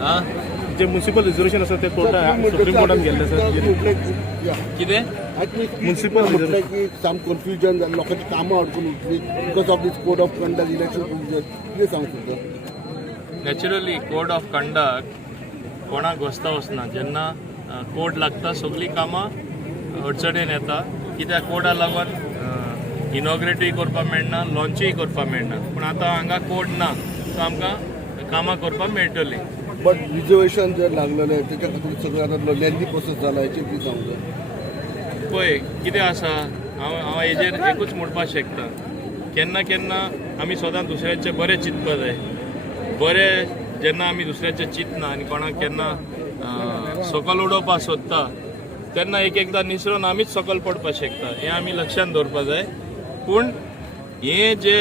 जे municipal reservation आसा ते कोर्टान सुप्रीम कोर्टान गेल्ले सर कितें म्युनिसिपल म्हटलं की सम कन्फ्युजन जालें लोकांची कामां अडकून उरली because of this code of conduct election procedure कितें सांगू नॅचरली कोड ऑफ कंडक्ट कोणाक वचता वचना जेन्ना कोड लागता सगळीं कामां अडचणेन येता कित्याक कोडा लागून इनॉग्रेटूय करपाक मेळना लॉन्चूय करपाक मेळना पूण आतां हांगा कोड ना सो आमकां कामां करपाक मेळटलीं बट रिजर्वेशन जर लागलेलें त्याच्या खातीर सगळें आतां लेंदी प्रोसेस जाला हेचेर कितें सांगू जाय पळय कितें आसा हांव हेजेर एकूच म्हणपाक शकता केन्ना केन्ना आमी सदां दुसऱ्याचें बरें चिंतपाक जाय बरें जेन्ना आमी दुसऱ्याचें चिंतना आनी कोणाक केन्ना सकयल उडोवपाक सोदता तेन्ना एकदां निसरून आमीच सकयल पडपाक शकता हें आमी लक्षांत दवरपाक जाय पूण हें जे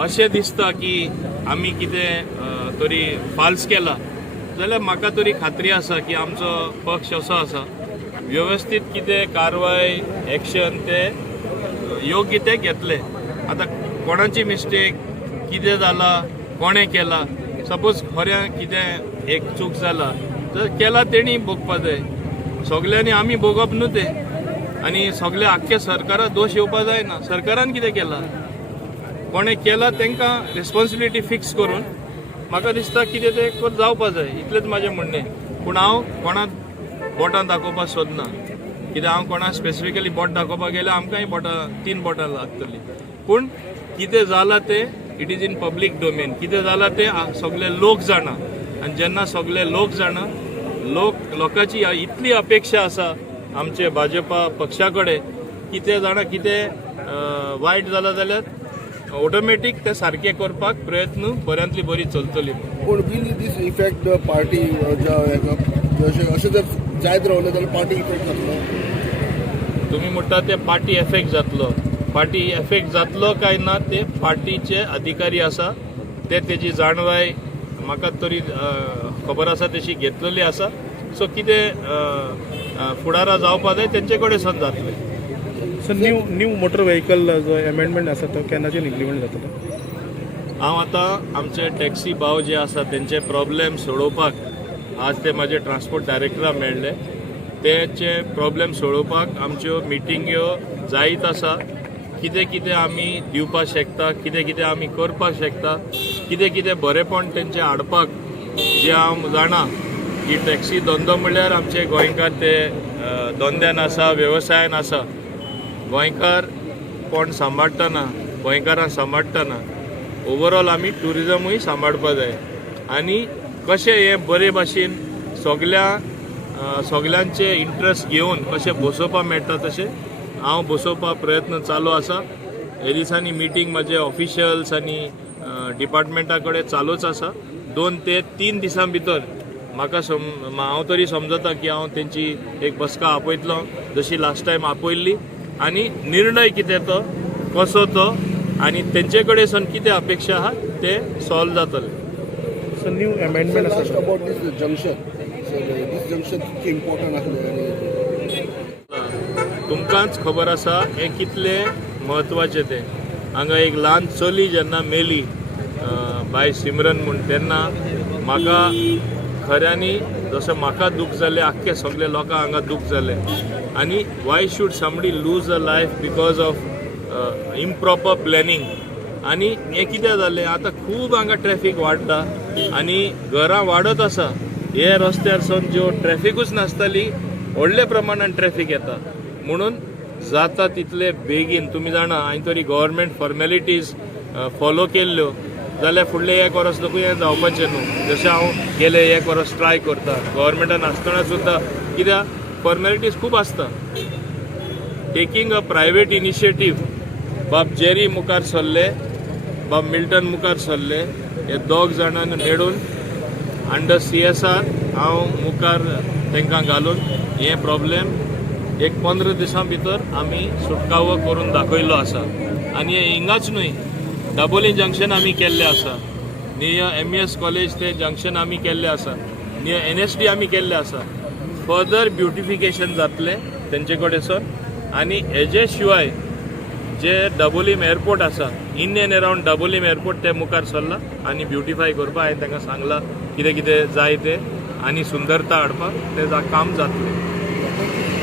अशें दिसता की आमी कितें तरी फाल्स केला जाल्यार म्हाका तरी खात्री आसा की आमचो पक्ष असो आसा व्यवस्थीत कितें कारवाय एक्शन ते योग्य ते घेतले आतां कोणाची मिस्टेक कितें जाला कोणें केला सपोज खऱ्या कितें एक चूक जाला तर केला तेणी भोगपा जाय सगल्यांनी आमी भोगप न्हू ते आनी सगळे आख्खे सरकाराक दोश येवपा जायना सरकारान कितें केला कोणें केला तांकां रिस्पॉन्सिबिलिटी फिक्स करून म्हाका दिसता कितें तें जावपा जाय इतलेंच म्हाजें म्हणणें पूण हांव कोणाक बोटां दाखोवपाक सोदना कित्याक हांव कोणाक स्पेसिफिकली बोट दाखोवपाक गेल्यार आमकांय तीन बोटां लागतलीं पूण कितें जालां तें it is in public domain कितें जालां तें सगळे लोक जाणा आनी जेन्ना सगळे लोक जाणा लोकांची इतली अपेक्षा आसा आमचे भाजपा पक्षा कडेन कितें जाणा कितें वायट जालां जाल्यार ऑटोमॅटीक ते सारकें करपाक प्रयत्न बऱ्यांतली बरी चलतली पूण विल दीस इफेक्ट पार्टी अशें जर जायत रावलें जाल्यार पार्टी इफेक्ट जातलो तुमी म्हणटा ते पार्टी एफेक्ट जातलो पार्टी एफेक्ट जातलो काय ना ते पार्टीचे अधिकारी आसा ते तेजी जाणवाय म्हाका तरी खबर आसा तशी घेतलेली आसा सो कितें फुडारा जावपा जाय तेंचे कडेन सावन जातलें सर न्यू मोटर व्हेकल जो अमेंडमेंट आसा तो केन्नाच्यान इम्प्लिमेंट जातलो हांव आतां आमचे टॅक्सी भाव जे आसा तेंचे प्रॉब्लेम सोडोवपाक आज ते म्हाजे ट्रान्सपोर्ट डायरेक्टराक मेळ्ळे तेचे प्रॉब्लेम सोडोवपाक आमच्यो मिटिंग्यो जायत आसा कितें कितें आमी दिवपाक शकता कितें कितें आमी करपाक शकता कितें कितें बरेंपण तेंचे हाडपाक जें हांव जाणा की टॅक्सी धंदो म्हणल्यार आमचे गोंयकार ते धंद्यान आसा वेवसायान आसा गोंयकार कोण सांबाळटना गोंयकारांक सांबाळटना ओवरऑल आमी ट्युरिजमूय सांबाळपा जाय आनी कशें हें बरे भाशेन सगल्यांचे इंट्रस्ट घेवन कशें बसोवपाक मेळटा तशें हांव बसोवपाक प्रयत्न चालू आसा हे दिसांनी मिटींग म्हाजे ऑफिशियल्स आनी डिपार्टमेंटा कडेन चालूच आसा 2 ते 3 दिसां भितर म्हाका हांव तरी समजता की हांव तेंची एक बसका आपयतलो जशी लास्ट टायम आपयल्ली आनी निर्णय कितें तो कसो तो आनी तेंचे कडेन सावन कितें अपेक्षा आहा ते सॉल्व जातले सर न्यू अमेंडमेंट आसा अबाउट दीस जंक्शन कितलें इम्पॉर्टंट आसलें तुमकांच खबर आसा हें कितलें म्हत्वाचें तें हांगा एक ल्हान चली जेन्ना मेली बाय सिमरन म्हूण तेन्ना म्हाका खऱ्यांनी जसं म्हाका दूख जालें आख्खे सगळे लोकांक हांगा दूख जालें आनी Y should somebody lose a life because of improper planning आनी हें कितें जालें आतां खूब हांगा ट्रॅफीक वाडटा आनी घरां वाडत आसा हे रस्त्यार सावन ज्यो ट्रॅफिकूच नासताली व्हडल्या प्रमाणान ट्रॅफीक येता म्हणून जाता तितले बेगीन तुमी जाणा हांवें तरी गव्हर्मेंट फॉर्मेलिटीज फॉलो केल्ल्यो जाल्यार फुडले 1 वर्स देखून हें जावपाचें न्हू जशें हांव गेले 1 वर्स ट्राय करता गव्हर्मेंटान आसतना सुद्दां कित्याक फॉर्मेलिटीज खूब आसता टेकींग अ प्रायवेट इनिशिएटीव बाब जेरी मुखार सरले बाब मिल्टन मुखार सरले हे 2 जाणांनी मेळून अंडर CSR हांव मुखार तांकां घालून हे प्रॉब्लेम एक 15 दिसां भितर आमी सुटकावो करून दाखयल्लो आसा आनी हे हिंगाच न्हय दाबोली जंक्शन आमी केल्लें आसा नियर MES कॉलेज ते जंक्शन आमी केल्लें आसा नियर NSD आमी केल्लें आसा फर्दर ब्युटिफिकेशन जातलें तेंचे कडेन सावन आनी हेजे शिवाय जे दाबोलीम एअरपोर्ट आसा इन एंड अराउंड डाबोलीम एअरपोर्ट ते मुखार सरला आनी ब्युटिफाय करपा हांवें तांकां सांगलां कितें कितें जाय तें आनी सुंदरता हाडपाक तें काम जातलें.